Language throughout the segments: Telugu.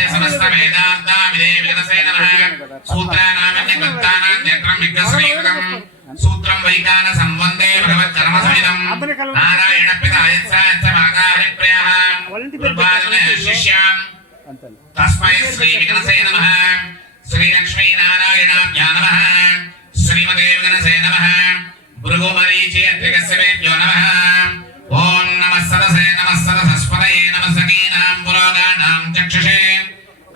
తస్మై సమస్త వేదాంతా విదే విగతసే నమః. నేత్రం విఘ్నశ్రీకృతం సూత్రం వైకాన సంవందే భగవత్ కర్మ సమిదం నారాయణ పిత అయత్సాయత్స మాతా హరిప్రియః ఉత్పాదన శిష్యాం తస్మై శ్రీ విఘ్నసే నమః. శ్రీ లక్ష్మీ నారాయణాభ్యా నమః శ్రీమతే విఘ్నసే నమః భృగుమరీచి అత్రికస్య వేద్యో నమః. ఓం నమః సరసే నమః సరసస్పతయే నమః సకీనాం పురోగానాం చక్షుషే.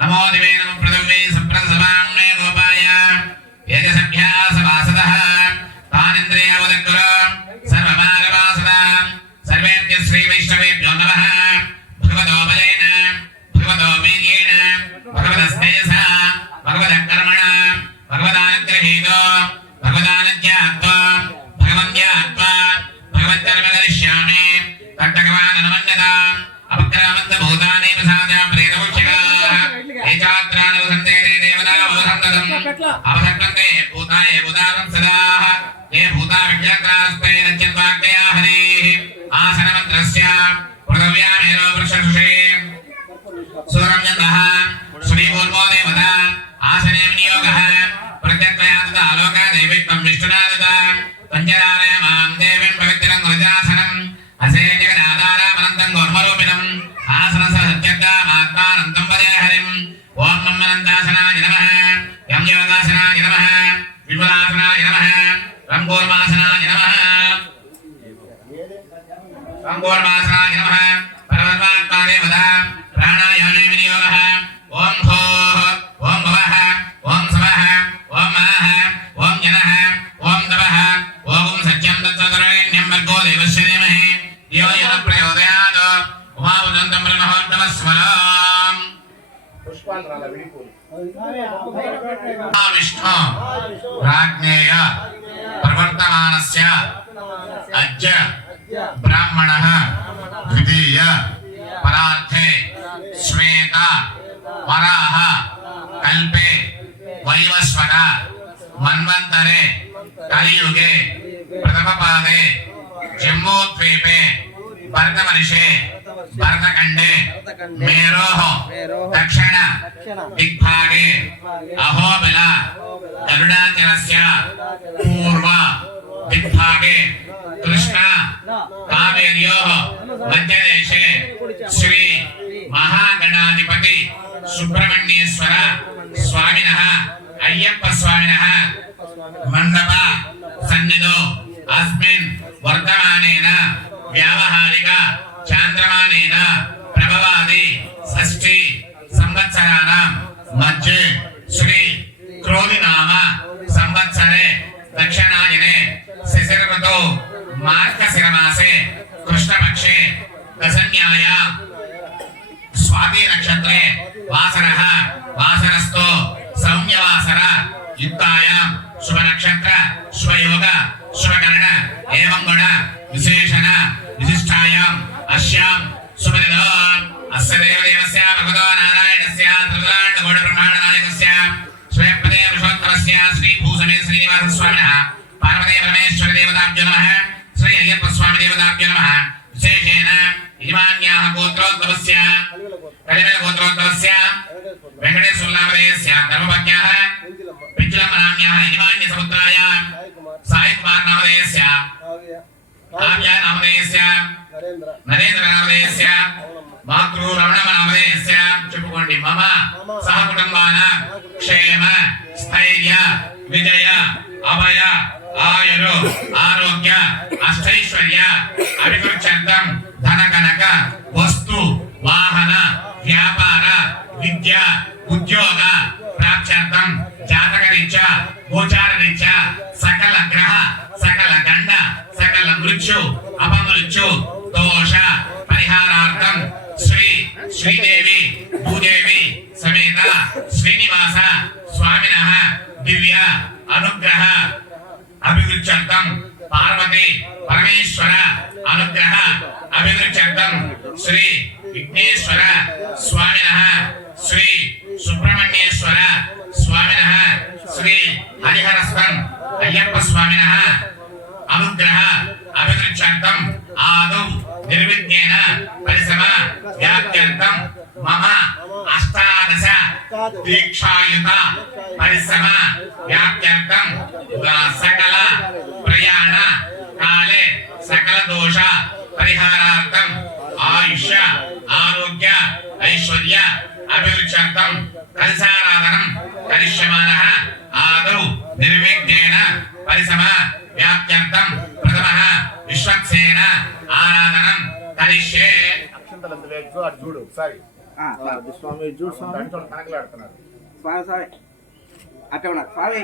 నమో దివే నమ పృథివీ సప్రసవాం మే గోపాయ. యజసభ్యా సవాసదః తానింద్రియావదగ్గురు సర్వమానవాసదాం. సర్వేభ్య శ్రీ వైష్ణవేభ్యో నమః. భగవతో బలేన భగవతో వీర్యేణ భగవదస్తేజస భగవదకర్మణ భగవదానుగ్రహీతో భగవదానుజ్ఞాత్వా భగవంత్యాత్వా భగవత్కర్మ అపక్రామంత భూతాని ప్రసాద ప్రేతముక్షగాః ఏచాత్రానవసంతే తే దేవతా అవసంతతం అవసంతే భూతాయ భూతానం సదాః ఏ భూతా విజ్ఞాత్రాస్తే నచ్యత్వాగ్నయా హరేః ఆసనమంత్రస్య పృథవ్యామేరో వృషశుషే సురమ్యందః శ్రీపూర్వో దేవత ఆసనే వినియోగः ప్రత్యక్రయాతద ఆలోక దైవిత్వం విష్ణునాదత పంచదారయ మాం దేవిం పవిత్రం వృజాసనం అసే సత్యర్థమాత్మానంతం వదే హరిం. ఓం మమ్మనంతాసనాయ నమః. యం యోగాసనాయ నమః. విమలాసనాయ నమః. రంగోర్మాసనాయ నమః. రం కూర్మాసనాయ నమః. పరమాత్మా దేవత ప్రాణాయామే వినియోగः. ఓం विष्णु राज्ञेय प्रवर्तमानस्य अद्य द्वितीय परार्थे श्वेत वराह कल्पे वैवस्वत मन्वन्तरे कलियुगे प्रथमपादे जम्मूद्वीपे భరత మనిషి భరత కండే మేరోః దక్షిణ దిగ్భాగే అహోబిల గరుడాచలస్య పూర్వ దిగ్భాగే కృష్ణ కావేర్యో మధ్యదేశే శ్రీ మహాగణాధిపతి సుబ్రహ్మణ్యేశ్వర స్వామిన అయ్యప్ప స్వామిన మండప సన్నిధో అస్మిన్ వర్తమానేన వ్యావహారిక చాంద్రమానేన ప్రభవాది షష్ఠి సంవత్సరాణం మధ్య శ్రీ క్రోధినామ సంవత్సరే దక్షిణాయనే శిశిర ఋతౌ మార్గశిరమాసే కృష్ణపక్షే దశన్యాయ స్వాతి నక్షత్రే వాసర వాసరస్తో సౌమ్యవాసర యుక్తాయాం శుభ నక్షత్ర శుభయోగ ಶ್ರಗಣ ಏವಂಗುಣ ವಿಶೇಷಣ ವಿಶಿಷ್ಟಾಯಾಮ್ ಅಶ್ಯಾಮ್ ಸುಮನಿದೋ ಅಸ್ಯ ದೇವದೇವಸ್ಯ ಭಗವತೋ ನಾರಾಯಣಸ್ಯ ತ್ರಿದಾಂಡ ಗೋಡ ಬ್ರಹ್ಮಾಂಡ ನಾಯಕಸ್ಯ ಶ್ರೇಯಪದೇ ವಿಶ್ವೋತ್ತಮಸ್ಯ ಶ್ರೀ ಭೂಸಮೇ ಶ್ರೀನಿವಾಸ ಸ್ವಾಮಿನಃ ಪಾರ್ವತೇ ಪರಮೇಶ್ವರ ದೇವತಾಭ್ಯೋ ನಮಃ ಶ್ರೀ ಅಯ್ಯಪ್ಪ ಸ್ವಾಮಿ ದೇವತಾಭ್ಯೋ ನಮಃ ವಿಶೇಷೇಣ ಇಮಾನ್ಯಾಹ ಗೋತ್ರೋದ್ಭವಸ್ಯ ಕಡಿಮೆ ಗೋತ್ರೋದ್ಭವಸ್ಯ ವೆಂಕಟೇಶ್ವರ ನಾಮಧೇಯಸ್ಯ ಧರ್ಮಭಾಗ್ಯಾಹ నామ్యాः యజమాన్య సముద్రాయ సాయి కుమార్ నామధేయస్య కావ్య నామధేయస్య నరేంద్ర నామధేయస్య మాతృ రమణమ నామధేయస్య చెప్పుకోండి మమ సహ కుటుంబాన క్షేమ స్థైర్య విజయ అభయ ఆయురు ఆరోగ్య అష్టైశ్వర్య అభివృద్ధ్యర్థం ధన కనక వస్తు వాహన వ్యాపార విద్య ఉద్యోగ ప్రాప్త్యర్థం జాతక రీత్యా గోచార రీత్యా సకల గ్రహ సకల గండ సకల మృత్యు అపమృత్యు దోష పరిహారార్థం శ్రీ శ్రీదేవి భూదేవి సమేత శ్రీనివాస స్వామిన దివ్య అనుగ్రహ అభివృత్యర్థం పార్వతి పరమేశ్వర అనుగ్రహ అభివృత్యర్థం శ్రీ విఘ్నేశ్వర స్వామిన శ్రీ సుబ్రహ్మ శ్రీ హరిహరస్వన్ అయ్యప్ప స్వామిన అనుగ్రహ అభివృద్ధ్యర్థం ఆదౌ నిర్విఘ్నేన పరిశ్రమ వ్యాప్త్యర్థం మమ అష్టాదశ దీక్షాయుత పరిశ్రమ వ్యాప్త్యర్థం సకల ప్రయాణ కాలే సకల దోష పరిహారార్థం ఆయుష్య ఆరోగ్య ఐశ్వర్య అభివృద్ధ్యర్థం కలశారాధనం కరిష్యమాన ఆదౌ నిర్విఘ్నేన పరిసమ వ్యాప్త్యర్థం ప్రథమ విశ్వక్సేన ఆరాధనం కరిష్యే అక్షంతలు అంత లేదు అటు చూడు ఒకసారి. స్వామి. చూడు స్వామి దాంట్లో తనకలాడుతున్నారు స్వామి స్వామి. అట్టే ఉన్నారు స్వామి.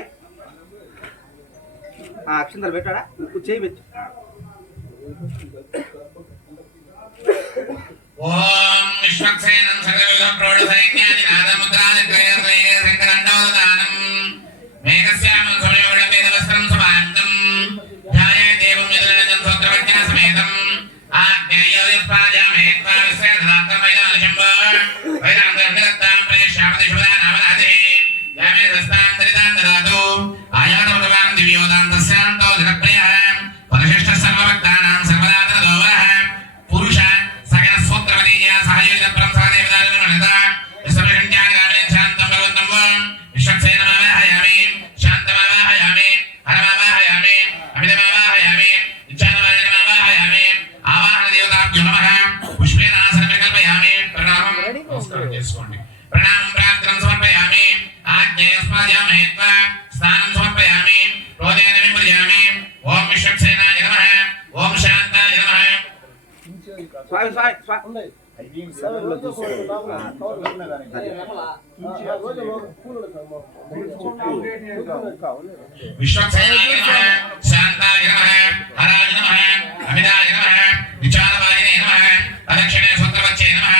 ఆ, అక్షంతలు పెట్టాడా? చేయి పెట్టు. ఆ. ఓం విశ్వక్సేనం సకలవిధ ప్రౌఢ సైన్యాది నాదముద్రాది త్రయత్రయే శంకరండోదానం మేఘశ్యామం సమయోడ వేదవస్త్రం సమాంతం ధ్యాయే దేవం యదునందం సూత్రవజ్ఞ సమేతం. ఆజ్ఞేయోదిస్పాజామే త్వాస్య దదాత్తమయదానశంభ వైరాంతర్గతాం ప్రేష్యామతి శుభదానామనాది యామే దస్తాం దరితాం దదాతు ఆయాతముదవాం దివ్యోదాంతస్యాంతో స్వామి స్వామి అయ్యి సెలవుల్లో చూసుకో. విశ్వక్సేనాయ నమః శాంతాయ నమః. హరాయ నమః. అమితాయ నమః. విచారవాదినే నమః. ప్రదక్షిణే సూత్రవచ్చే నమః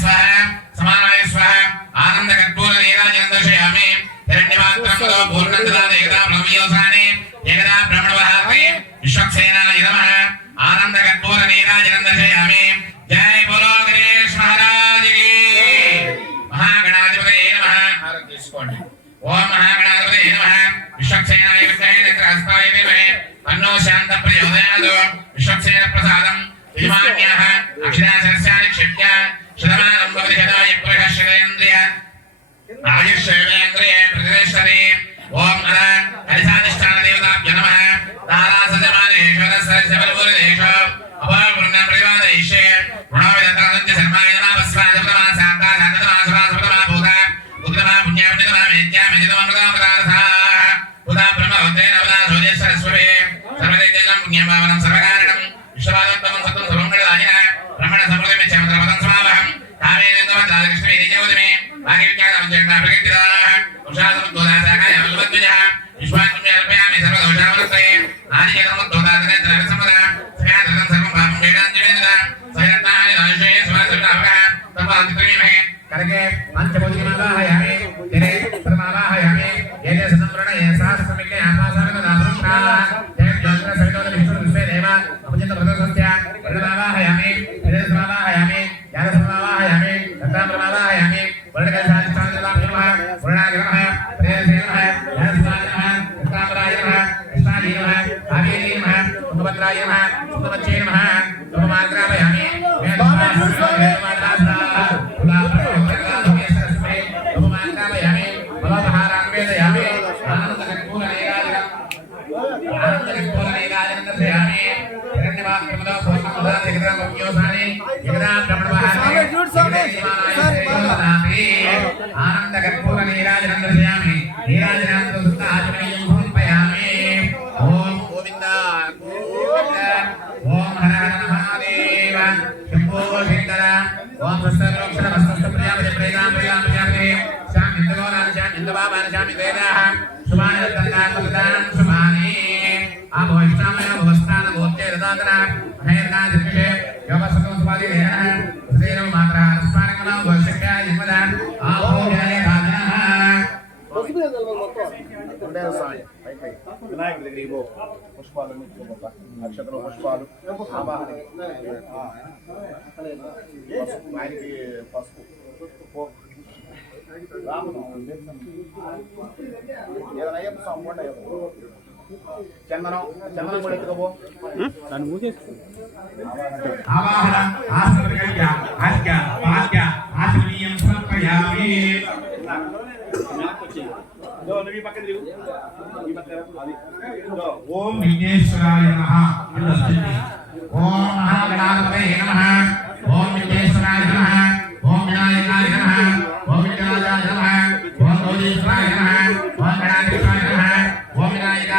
స్వహ సమానాయ స్వహ ఆనంద కర్పూర నీరాజనం దర్శయామి. హిరణ్యమాత్రంలో పూర్ణందదాన ఏకదా బ్రహ్మయోసాని ఏకదా బ్రహ్మణవహాత్రి విశ్వక్సేనాయ నమః. ఆనంద కర్పూర నీరాజనం దర్శయామి. జై బోలో గణేష్ మహారాజ్కి మహాగణాధిపతయే నమః. హారతి తీసుకోండి. ఓం మహాగణాధిపతయే నమః. విశ్వక్సేనాయ విద్మహే నేత్రాస్త్రాయ ధీమహి తన్నో శాంత ప్రచోదయాత్ విశ్వక్సేన ప్రసాదం. యజమాన్యాః అక్షరాసరస్యాని క్షిప్య. శతమానం భవతి శతాయ పురుష శతేంద్రియ ఆయుష్యేంద్రియే ప్రతిష్టతి ఓం నర హరిసాధిష్టాన దేవతాభ్య నమః. తారాసజమానేశ్వర సరస్వరపూర్ణేష అపాపూర్ణ ప్రతిపాదయిష్యే రుణోవిదత్తానంత్య శర్మాయ నమః స్వాజపతమా శాంతా శాంతమా భూత ఉత్తమా పుణ్యాపుణ్యతమా మేత్యా కరకే పంచభౌతికమావాహయామి తిరే ప్రమావాహయామి ఏదే సదంప్రణయ సాహసమికే ఆపాసానదాదృష్టాः జయ జ్యోతిర వినాయకుడి పుష్పాలు నక్షత్ర పుష్పాలు పసుపు రాము ఏదైనా అయ్యప్ప చందనం చందనం కూడా ఎత్తుకోబో దాన్ని మూసేసుకో ఆవాహన ఆశ్రమకల్య ఆజ్ఞ పాజ్ఞ ఆశ్రమీయం సమర్పయామి ఓం విఘ్నేశ్వరాయ నమః ఓం మహాగణాధిపతే నమః ఓం విఘ్నేశ్వరాయ నమః ఓం వినాయకాయ నమః ఓం విఘ్నరాజాయ నమః ఓం గౌరీశ్వరాయ నమః ఓం గణాధిపతి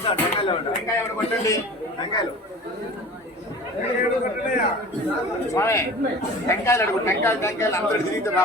టెంకాయ కొట్టండి. టెంకాయలు. టెంకాయలు అడుగు టెంకాయలు టెంకాయలు అందరూ తిరిగితే రా.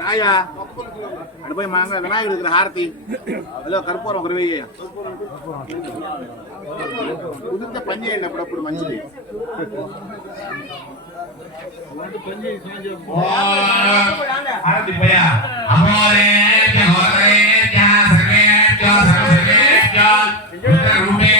రాయా అడిపోయి మాంగ వినాయకుడి దగ్గర హారతి హలో కర్పూరం ఒక వెయ్యి కుదిరితే పని చేయండి అప్పుడప్పుడు మంచిది హారతి పోయా అమ్మవారే సర్వే సర్వే సర్వే రూపే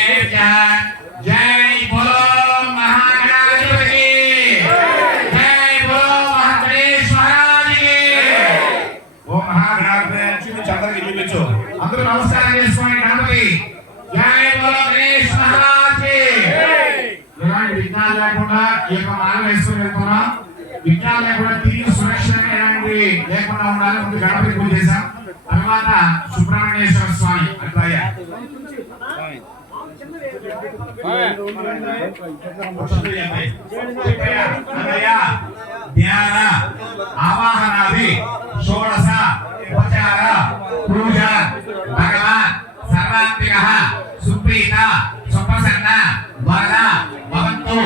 లేకుండా ఈ యొక్క మాల వేసుకుని వెళ్తున్నాం విజ్ఞానం కూడా తిరిగి సురక్షితంగా లేకుండా ఉండాలి ముందు గణపతి పూజ చేశాం. తర్వాత సుబ్రహ్మణ్యేశ్వర స్వామి అట్లయ్యా ధ్యాన ఆవాహనాది షోడశ ఉపచార పూజ భగవాన్ సర్వాత్మిక సుప్రీత సుప్రసన్న వర భవంతు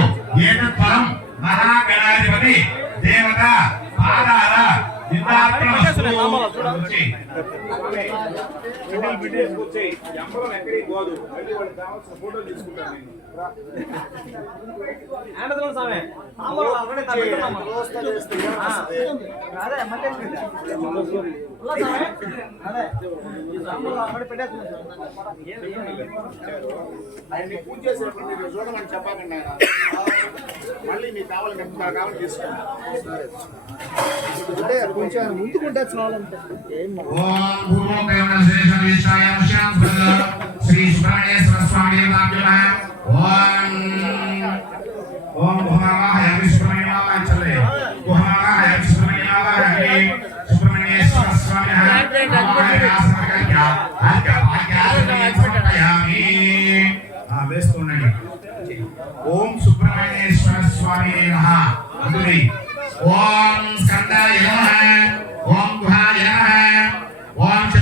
ఏతత్వరం మహాగణాధిపతి దేవత పాదాల నిందాత్మస్తు ఎంబలం ఎక్కడికి పోదు మళ్ళీ వాళ్ళకి కావాల్సిన ఫోటోలు తీసుకుంటాను నేను స్వామి స్వామి ఆయన్ని పూజ చేసేటప్పుడు మీరు చూడమని చెప్పకండి ఆయన. మళ్ళీ మీకు కావాలి కావాలి తీసుకోండి. కొంచెం ముందుకుంటే చాలంటే ఓం భూమో కైవన శేష విశ్వాయ ముష్యాం స్మృత శ్రీ సుబ్రహ్మణ్యేశ్వర స్వామి దేవతాభ్యః ఓం ఓం భూమావాహయ విశ్వమణ్యావాహయ చలే భూమావాహయ విశ్వమణ్యావాహయ సుబ్రహ్మణ్యేశ్వర స్వామి ఆవాహయ ఆసనకల్య ఆజ్ఞ ఆజ్ఞ సమర్పయామి ఆ వేస్తుండండి ఓం సుబ్రహ్మణ్యేశ్వర స్వామి నమః అందుని ఓం స్కందాయ నమః ఓం గుహాయ నమః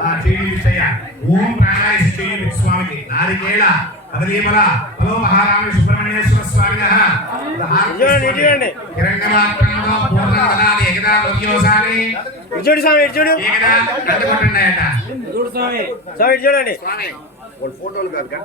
ఆ చేయి విషయ ఓం ప్రాణాయ చేయి స్వామికి నారికేళ కదలీమల హలో మహారామి సుబ్రహ్మణ్యేశ్వర స్వామి హిరణ్యమాత్రంలో పూర్ణవదాది ఏకదా లోక్యోసారి చూడు స్వామి ఇటు చూడు ఏకదా? కట్టుకుంటున్నాయట. చూడు స్వామి స్వామి ఇటు చూడండి స్వామి వాళ్ళ ఫోటోలు కాదు గంట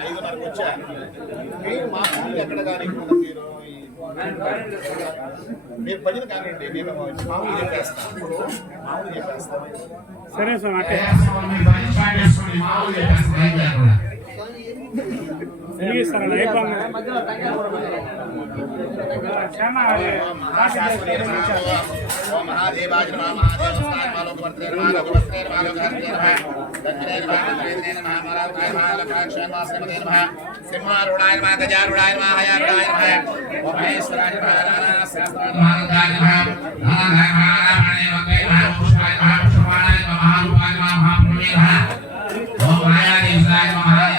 ఐదున్నరకు వచ్చా మీరు మా ఎక్కడ కానీ మీరు మీరు కానివ్వండి నేను మామూలు చెప్పేస్తాను మామూలు చెప్పేస్తాను సరే సార్ అంటే మామూలు महादेवाज सिंहारूढ़ाय नमः गजारूढ़ाय नमः हयारूढ़ाय नमः ओम महेश्वराय नमः नारायण सहस्रनामाय नमः नारायण नारायण वंदे नमः पुष्पाय नमः पुष्पाय नमः महारूपाय नमः महाप्रभवे नमः ओम मायादेशाय नमः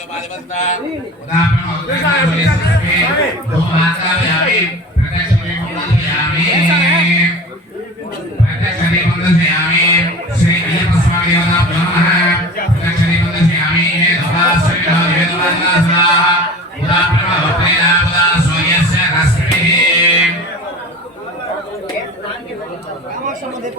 వేల బాధ వద్ద ఉదాహరణ శ్రీ అయ్యప్ప స్వామి ప్రదక్షిణ కుందయామి ఉదాహరణ సూర్యస్ రశ్మి సమదేప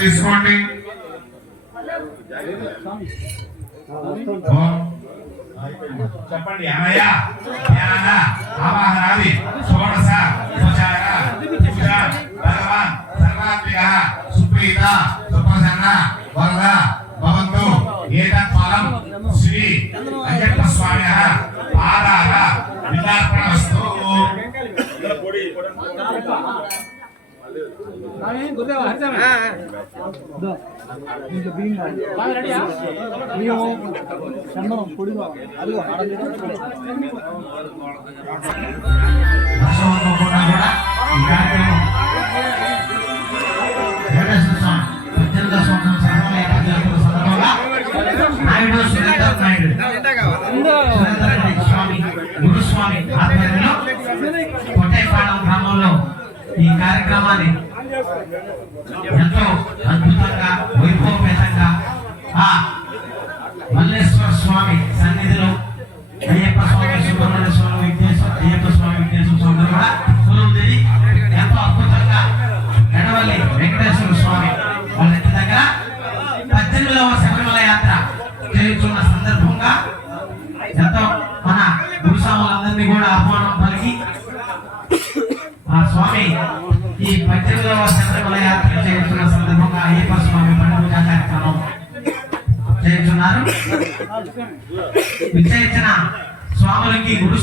తీసుకోండి. చెప్పండి అనయ్య ఆవాహనాది షోడశ ఉపచార పూజార్ భగవాన్ సర్వాత్మిక సుప్రీత సుప్రసన్న వరద భవంతు ఏతత్ శ్రీ వెంకట స్వామి పాదార విలార్పణ వస్తు గురుస్వామి ఆధ్వర్యంలో కొట్టైపాలెం గ్రామంలో ఈ కార్యక్రమాన్ని Yeah.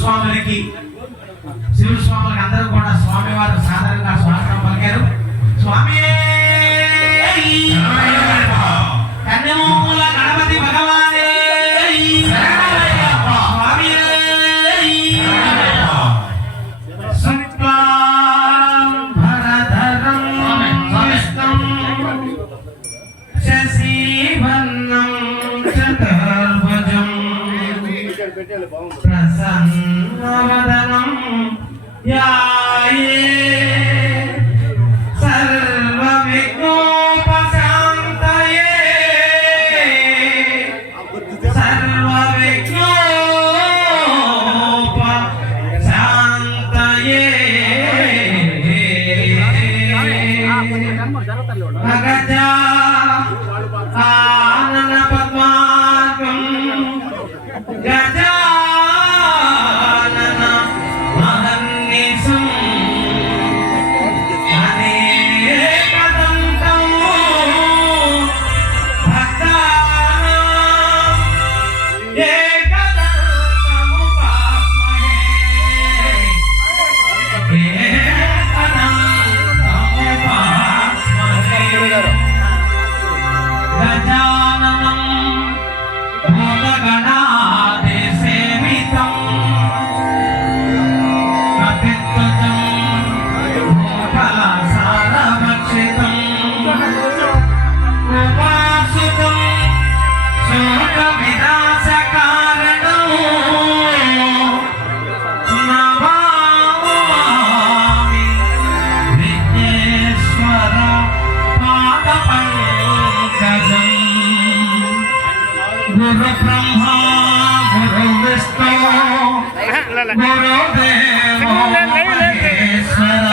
స్వాములకి శివ స్వాములకి అందరూ కూడా స్వామివారు సాధారణంగా స్వాగతం పలికారు. స్వామి మహేశ్వర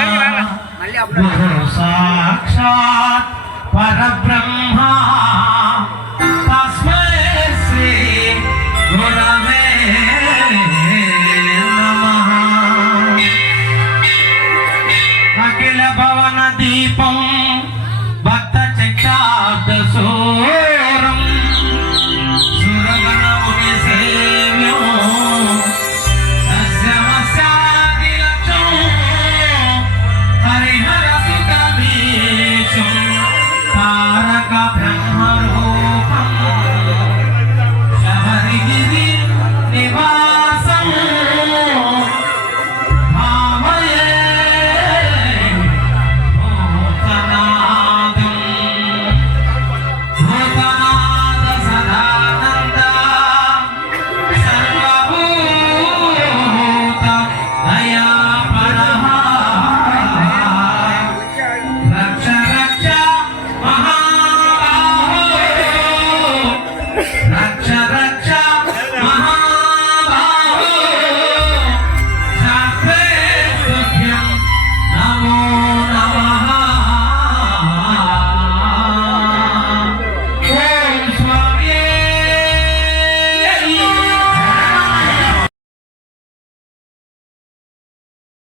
గురు సాక్షాత్ పరబ్రహ్మ